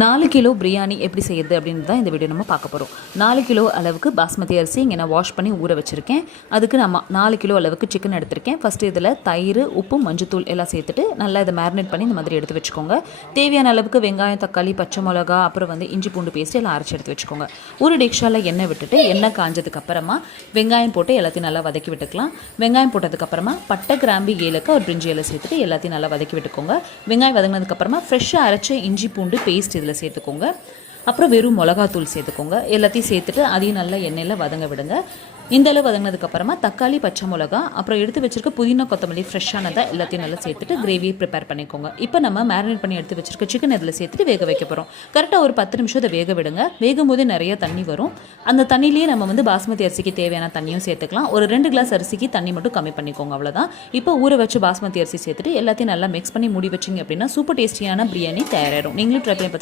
4 kilo biryani எப்படி செய்யுது அப்படின்னு தான் இந்த வீடியோ நம்ம பார்க்க போகிறோம். 4 கிலோ அளவுக்கு பாஸ்மதி அரிசி இங்கே நான் வாஷ் பண்ணி ஊற வச்சுருக்கேன். அதுக்கு நம்ம 4 கிலோ அளவுக்கு சிக்கன் எடுத்திருக்கேன். ஃபஸ்ட்டு இதில் தயிர், உப்பு, மஞ்சத்தூள் எல்லாம் சேர்த்துட்டு நல்லா இதை மேரினேட் பண்ணி இந்த மாதிரி எடுத்து வச்சுக்கோங்க. தேவையான அளவுக்கு வெங்காயம், தக்காளி, பச்சை மிளகா, அப்புறம் இஞ்சி பூண்டு பேஸ்ட் எல்லாம் அரைச்சி எடுத்து வச்சுக்கோங்க. ஒரு டிக்ஷாவில் எண்ணெய் விட்டுட்டு எண்ணெய் காஞ்சதுக்கப்புறமா வெங்காயம் போட்டு எல்லாத்தையும் நல்லா வதக்கி விட்டுக்கலாம். வெங்காயம் போட்டதுக்கப்புறமா பட்டை, கிராம்பு, ஏலக்காய், ஒரு பிரிஞ்சி இலை சேர்த்துட்டு எல்லாத்தையும் நல்லா வதக்கி விட்டுக்கோங்க. வெங்காயம் வதங்கினதுக்கப்புறமா ஃப்ரெஷ்ஷாக அரைச்ச இஞ்சி பூண்டு பேஸ்ட் இதில் சேர்த்துக்கோங்க. அப்புறம் வெறும் மிளகாத்தூள் சேர்த்துக்கோங்க. எல்லாத்தையும் சேர்த்துட்டு அதையும் நல்லா எண்ணெயில் வதங்க விடுங்க. இந்த அளவு வதங்கினதுக்கப்புறமா தக்காளி, பச்சை மிளகா, அப்புறம் எடுத்து வச்சிருக்க புதினா, கொத்தமல்லி ஃப்ரெஷ்ஷானதை எல்லாத்தையும் நல்லா சேர்த்துட்டு கிரேவியை ப்ரிப்பேர் பண்ணிக்கோங்க. இப்போ நம்ம மேரினேட் பண்ணி எடுத்து வச்சிருக்க சிக்கன் இதில் சேர்த்துட்டு வேக வைக்க போகிறோம். கரெக்டாக ஒரு 10 நிமிஷம் இதை வேக விடுங்க. வேகும் போதே நிறைய தண்ணி வரும். அந்த தண்ணியிலேயே நம்ம பாஸ்மதி அரிசிக்கு தேவையான தண்ணியும் சேர்த்துக்கலாம். ஒரு 2 கிளாஸ் அரிசிக்கு தண்ணி மட்டும் கம்மி பண்ணிக்கோங்க, அவ்வளோதான். இப்போ ஊற வச்சு பாஸ்மதி அரிசி சேர்த்துட்டு எல்லாத்தையும் நல்லா மிக்ஸ் பண்ணி மூடி வச்சிங்க அப்படின்னா சூப்பர் டேஸ்டியான பிரியாணி தயாராகிடும். நீங்களும் ட்ரை பண்ணி